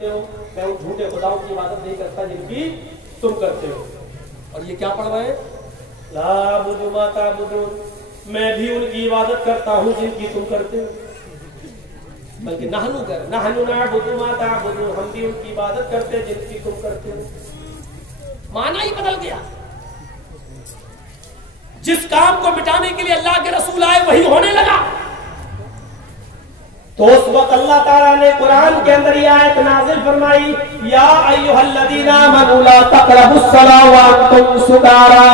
میں ان جھوٹے خداؤں کی عبادت نہیں کرتا جن کی تم کرتے ہو. اور یہ کیا پڑھ رہے ہیں؟ لا اعبد ما تعبدون، میں بھی ان کی عبادت کرتا ہوں جن کی تم کرتے ہو. بلکہ نحن نعبد ما تعبدون، ہم بھی ان کی عبادت کرتے جن کی تم کرتے ہو. معنی ہی بدل گیا. جس کام کو مٹانے کے لیے اللہ کے رسول آئے وہی ہونے لگا. تو اس وقت اللہ تعالیٰ نے قرآن کے اندر یہ آیت نازل فرمائی، یا ایھا الذین آمنوا لا تقربوا الصلاۃ وانتم سکارا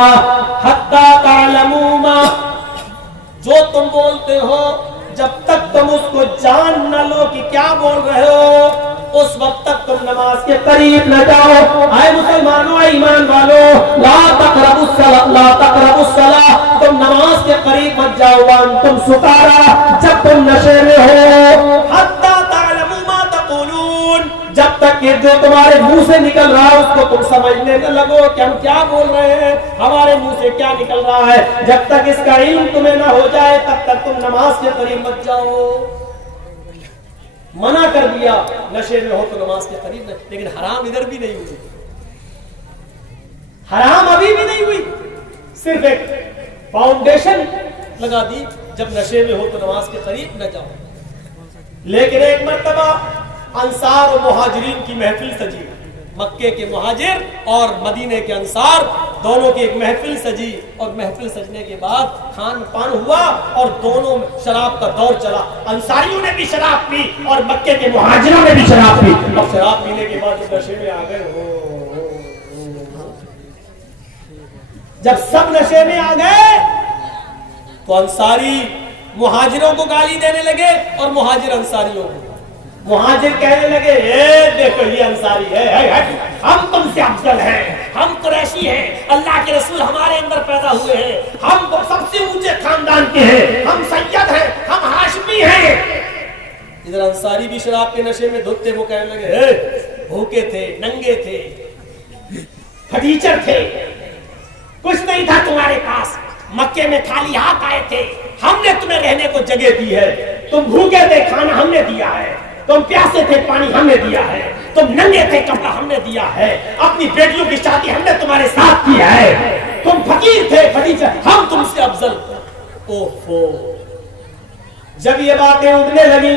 حتی تعلموا ما، جو تم بولتے ہو جب تک تم اس کو جان نہ لو کہ کیا بول رہے ہو اس وقت تک تم نماز کے قریب نہ جاؤ. اے مسلمانوں، اے ایمان والو، لا تقربوا الصلاۃ، لا تقربوا الصلاۃ، تم نماز کے قریب مت جاؤ وانتم سکارا، جب تم نشے میں ہو، حتی تعلموا ما تقولون، جب تک کہ جو تمہارے منہ سے نکل رہا ہے اس کو تم سمجھنے نہ لگو کہ ہم کیا بول رہے ہیں، ہمارے منہ سے کیا نکل رہا ہے. جب تک اس کا علم تمہیں نہ ہو جائے تب تک تم نماز کے قریب مت جاؤ. منع کر دیا، نشے میں ہو تو نماز کے قریب نہ. لیکن حرام ادھر بھی نہیں ہوئی، حرام ابھی بھی نہیں ہوئی، صرف ایک فاؤنڈیشن لگا دی، جب نشے میں ہو تو نماز کے قریب نہ جاؤ. لیکن ایک مرتبہ انصار و مہاجرین کی محفل سجی، مکے کے مہاجر اور مدینے کے انصار دونوں کی ایک محفل سجی، اور محفل سجنے کے بعد کھان پان ہوا اور دونوں میں شراب کا دور چلا. انصاریوں نے بھی شراب پی اور مکے کے مہاجروں نے بھی شراب پی. اب شراب پینے کے بعد جب نشے میں آ گئے، جب سب نشے میں آ گئے تو انصاری مہاجروں کو گالی دینے لگے اور مہاجر انصاریوں کو. مہاجر کہنے لگے، اے دیکھو یہ انصاری ہے، ہم تم سے افضل ہیں، ہم قریشی ہیں، اللہ کے رسول ہمارے اندر پیدا ہوئے ہیں، ہم سب سے اونچے خاندان کے ہیں، ہم سید ہیں، ہم ہاشمی ہیں. ادھر انصاری بھی شراب کے نشے میں دھوتے، وہ کہنے لگے، اے بھوکے تھے، ننگے تھے، پھٹیچر تھے، کچھ نہیں تھا تمہارے پاس، مکے میں خالی ہاتھ آئے تھے، ہم نے تمہیں رہنے کو جگہ دی ہے، تم بھوکے تھے کھانا ہم نے دیا ہے، تم پیاسے تھے پانی ہم نے دیا ہے، تم ننگے تھے کپڑا ہم نے دیا ہے، اپنی بیٹیوں کی شادی ہم نے تمہارے ساتھ کی ہے، تم فقیر تھے فقیر، ہم تم سے افضل. اوہو، جب یہ باتیں اٹھنے لگی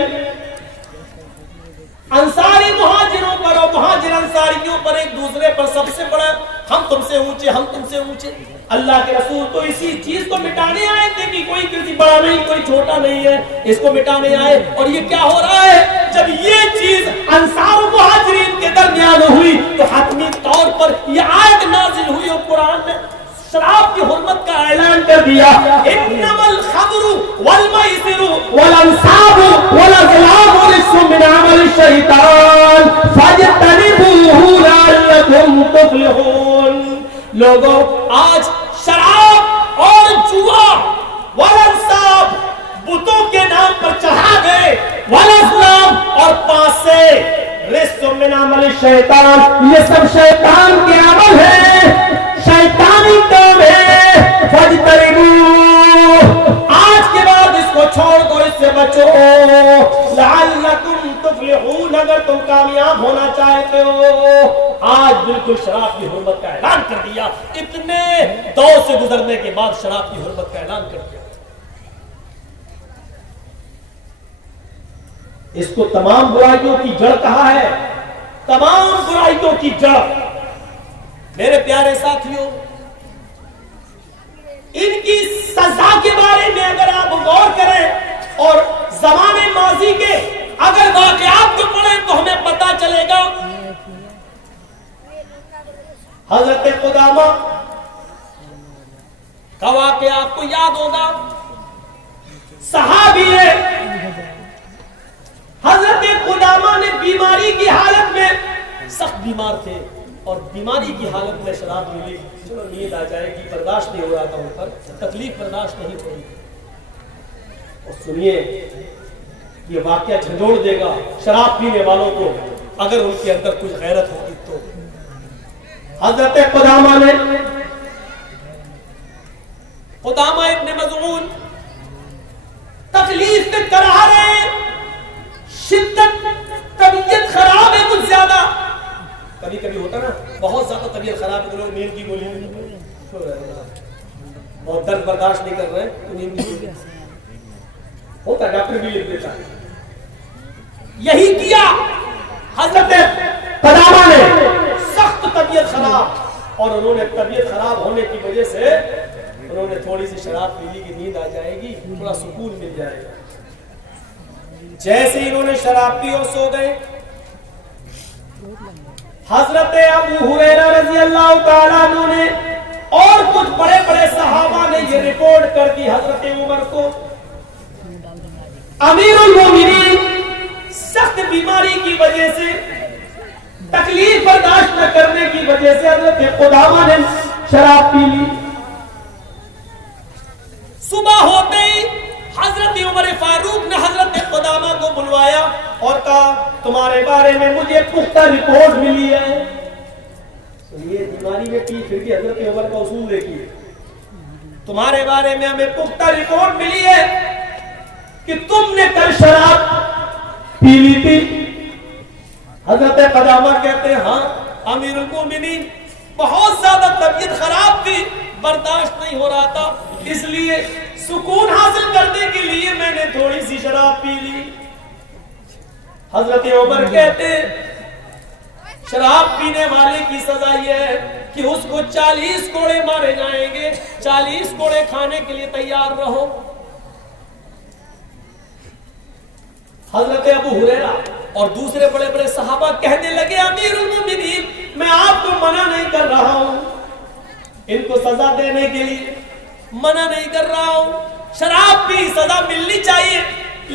انصاری مہاجروں پر اور مہاجر انصاریوں پر، ایک دوسرے پر، سب سے بڑا ہم تم سے اونچے، ہم تم سے اونچے. اللہ کے رسول تو اسی چیز کو مٹانے آئے تھے کہ کوئی کسی بڑا نہیں کوئی چھوٹا نہیں ہے، اس کو مٹانے آئے. اور یہ کیا ہو رہا ہے؟ جب یہ چیز انصار و مہاجرین کے درمیان ہوئی تو حتمی طور پر یہ آیت نازل ہوئی اور قرآن نے شراب کی حرمت کا اعلان کر دیا. انما الخمر والمیسر والانصاب والازلام رجس من عمل الشیطان فاجتنبوه لعلکم تفلحون. لوگوں، آج شراب اور جوا والانصاب بتوں کے نام پر چڑھا گئے، والازلام اور پاسے، رجس من عمل الشیطان، یہ سب شیطان کے عمل ہیں، شیطانی کام ہے. فاجتنبوہ، آج کے بعد اس کو چھوڑ دو، اس سے بچو. لعلکم تفلحون، اگر تم کامیاب ہونا چاہتے ہو. آج بالکل شراب کی حرمت کا اعلان کر دیا، اتنے دور سے گزرنے کے بعد شراب کی حرمت کا اعلان کر دیا. اس کو تمام برائیوں کی جڑ کہا ہے، تمام برائیوں کی جڑ. میرے پیارے ساتھیوں، ان کی سزا کے بارے میں اگر آپ غور کریں اور زمانے ماضی کے اگر واقعات کو پڑھیں تو ہمیں پتہ چلے گا. حضرت قدامہ کا واقعہ آپ کو یاد ہوگا. صحابی ہے، حضرت قدامہ نے بیماری کی حالت میں، سخت بیمار تھے اور بیماری کی حالت میں شراب ملی. چلو نیند آ جائے گی، برداشت نہیں ہو رہا تھا ان پر، تکلیف برداشت نہیں ہو رہی. اور سنیے، یہ واقعہ جھنجھوڑ دے گا شراب پینے والوں کو اگر ان کے اندر کچھ غیرت ہوگی تو. حضرت قدامہ نے، قدامہ ابن مظعون تکلیف میں کرا رہے، شدت طبیعت خراب ہے، کچھ زیادہ درد برداشت نہیں کر رہے تو نیند بھی ہوتا ہے، ڈاکٹر بھی لکھ دیتا ہے. یہی کیا حضرت قدامہ نے، سخت طبیعت خراب، اور انہوں نے طبیعت خراب ہونے کی وجہ سے انہوں نے تھوڑی سی شراب پی لی کہ نیند آ جائے گی، تھوڑا سکون مل جائے گا. جیسے انہوں نے شراب پی اور سو گئے، حضرت ابو ہریرہ رضی اللہ تعالیٰ عنہ نے اور کچھ بڑے بڑے صحابہ نے یہ رپورٹ کر دی حضرت عمر کو. امیر المومنین سخت بیماری کی وجہ سے، تکلیف برداشت نہ کرنے کی وجہ سے حضرت قدامہ نے شراب پی لی. صبح ہوتے ہی حضرت عمر فاروق نے حضرت قدامہ کو بلوایا اور کہا تمہارے بارے میں مجھے پختہ رپورٹ ملی ہے. یہ بیماری میں پی پھر بھی حضرت عمر کا اصول دیکھیے، تمہارے بارے میں ہمیں پختہ رپورٹ ملی ہے کہ تم نے کل شراب پی لی تھی. حضرت قدامہ کہتے ہیں ہاں امیر المومنین، بہت زیادہ طبیعت خراب تھی، برداشت نہیں ہو رہا تھا، اس لیے سکون حاصل کرنے کے لیے میں نے تھوڑی سی شراب پی لی. حضرت عمر کہتے شراب پینے والے کی سزا یہ ہے کہ اس کو 40 کوڑے مارے جائیں گے، 40 کوڑے کھانے کے لیے تیار رہو. حضرت ابو ہریرہ اور دوسرے بڑے بڑے صحابہ کہنے لگے امیر المومنین میں آپ کو منع نہیں کر رہا ہوں، ان کو سزا دینے کے لیے منع نہیں کر رہا ہوں، شراب بھی سزا ملنی چاہیے،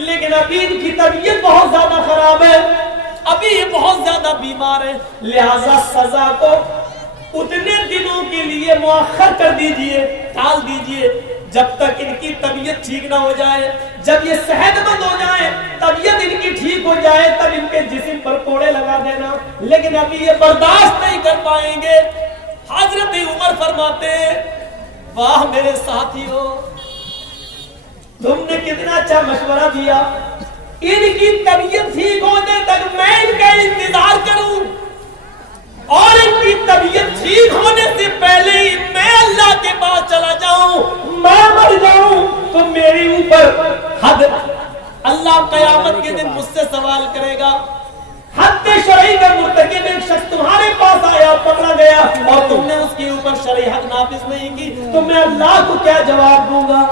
لیکن ابھی ان کی طبیعت بہت زیادہ خراب ہے، ابھی یہ بہت زیادہ بیمار ہے، لہذا سزا کو اتنے دنوں کے لیے مؤخر کر دیجئے، ٹال دیجئے جب تک ان کی طبیعت ٹھیک نہ ہو جائے. جب یہ صحت مند ہو جائے، طبیعت ان کی ٹھیک ہو جائے، تب ان کے جسم پر کوڑے لگا دینا، لیکن ابھی یہ برداشت نہیں کر پائیں گے. حضرت عمر فرماتے ہیں واہ میرے ساتھیوں، تم نے کتنا اچھا مشورہ دیا، ان کی طبیعت ٹھیک ہونے تک میں ان کا انتظار کروں اور ان کی طبیعت ٹھیک ہونے سے پہلے ہی میں اللہ کے پاس چلا جاؤں، میں مر جاؤں تو میری اوپر حد، اللہ قیامت کے دن مجھ سے سوال کرے گا حد شرعی کا مرتکب ایک شخص تمہارے پاس آیا، پکڑا گیا اور تم نے اس کے اوپر شرعی حد نافذ نہیں کی تو میں اللہ کو کیا جواب دوں گا؟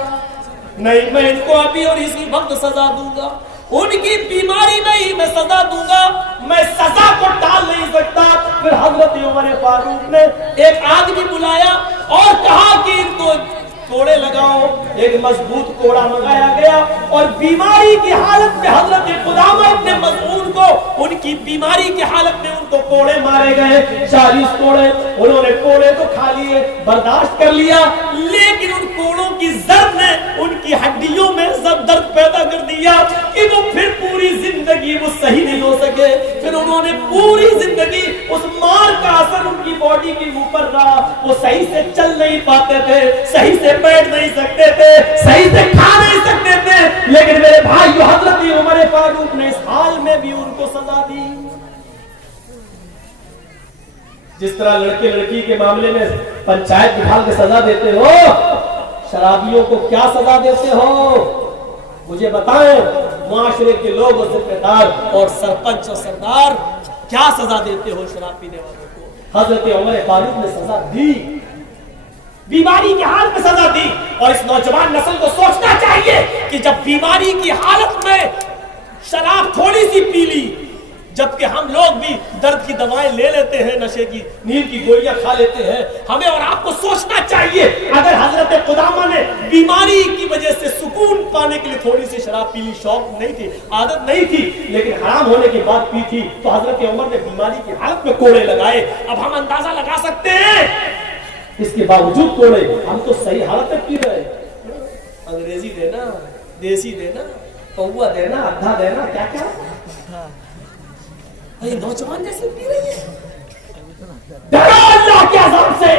نہیں، میں ان کو ابھی اور اسی وقت سزا دوں گا، ان کی بیماری میں ہی میں سزا دوں گا، میں سزا کو ٹال نہیں سکتا. پھر حضرت عمر فاروق نے ایک آدمی بلایا اور کہا کہ ان کو کوڑے لگاؤ. ایک مضبوط کوڑا منگایا گیا اور بیماری کی حالت میں حضرت قدامہ اپنے مضمون کو، ان کی بیماری کی حالت میں ان کو کوڑے مارے گئے، 40 کوڑے. انہوں نے کوڑے تو کھا لیے، برداشت کر لیا، لیکن ان کوڑوں کی ضرب نے ان کی ہڈیوں میں درد پیدا کر دیا کہ وہ پھر پوری زندگی وہ صحیح نہیں ہو سکے. پھر انہوں نے پوری زندگی اس مار کا اثر ان کی باڈی کے اوپر رہا، وہ صحیح سے چل نہیں پاتے تھے، صحیح سے بیٹھ نہیں سکتے تھے، صحیح سے کھا نہیں سکتے تھے. لیکن میرے بھائیو حضرت عمر فاروق نے اس حال میں بھی ان کو سزا دی. جس طرح لڑکے لڑکی کے معاملے میں پنچایت بٹھا کے سزا دیتے ہو، شرابیوں کو کیا سزا دیتے ہو مجھے بتائیں. معاشرے کے لوگ اور ذمہ دار اور سرپنچ اور سردار کیا سزا دیتے ہو شراب پینے والوں کو؟ حضرت عمر فاروق نے سزا دی، بیماری کی حالت میں سزا دی. اور اس نوجوان نسل کو سوچنا چاہیے کہ جب بیماری کی حالت میں شراب تھوڑی سی پی لی، جبکہ ہم لوگ بھی درد کی دوائیں لے لیتے ہیں، نشے کی نیند کی گولیاں کھا لیتے ہیں، ہمیں اور آپ کو سوچنا چاہیے اگر حضرت قدامہ نے بیماری کی وجہ سے سکون پانے کے لیے تھوڑی سی شراب پی لی، شوق نہیں تھی، عادت نہیں تھی، لیکن حرام ہونے کے بعد پی تھی، تو حضرت عمر نے بیماری کی حالت میں کوڑے لگائے. اب ہم اندازہ لگا سکتے ہیں اس کے باوجود کوڑے، ہم تو صحیح حالت میں پی رہے. انگریزی دینا، دیسی دینا، پوا دینا، ادھا دینا، کیا کیا نوجوان جیسے پی رہی ہے. ڈرو اللہ کے عذاب سے.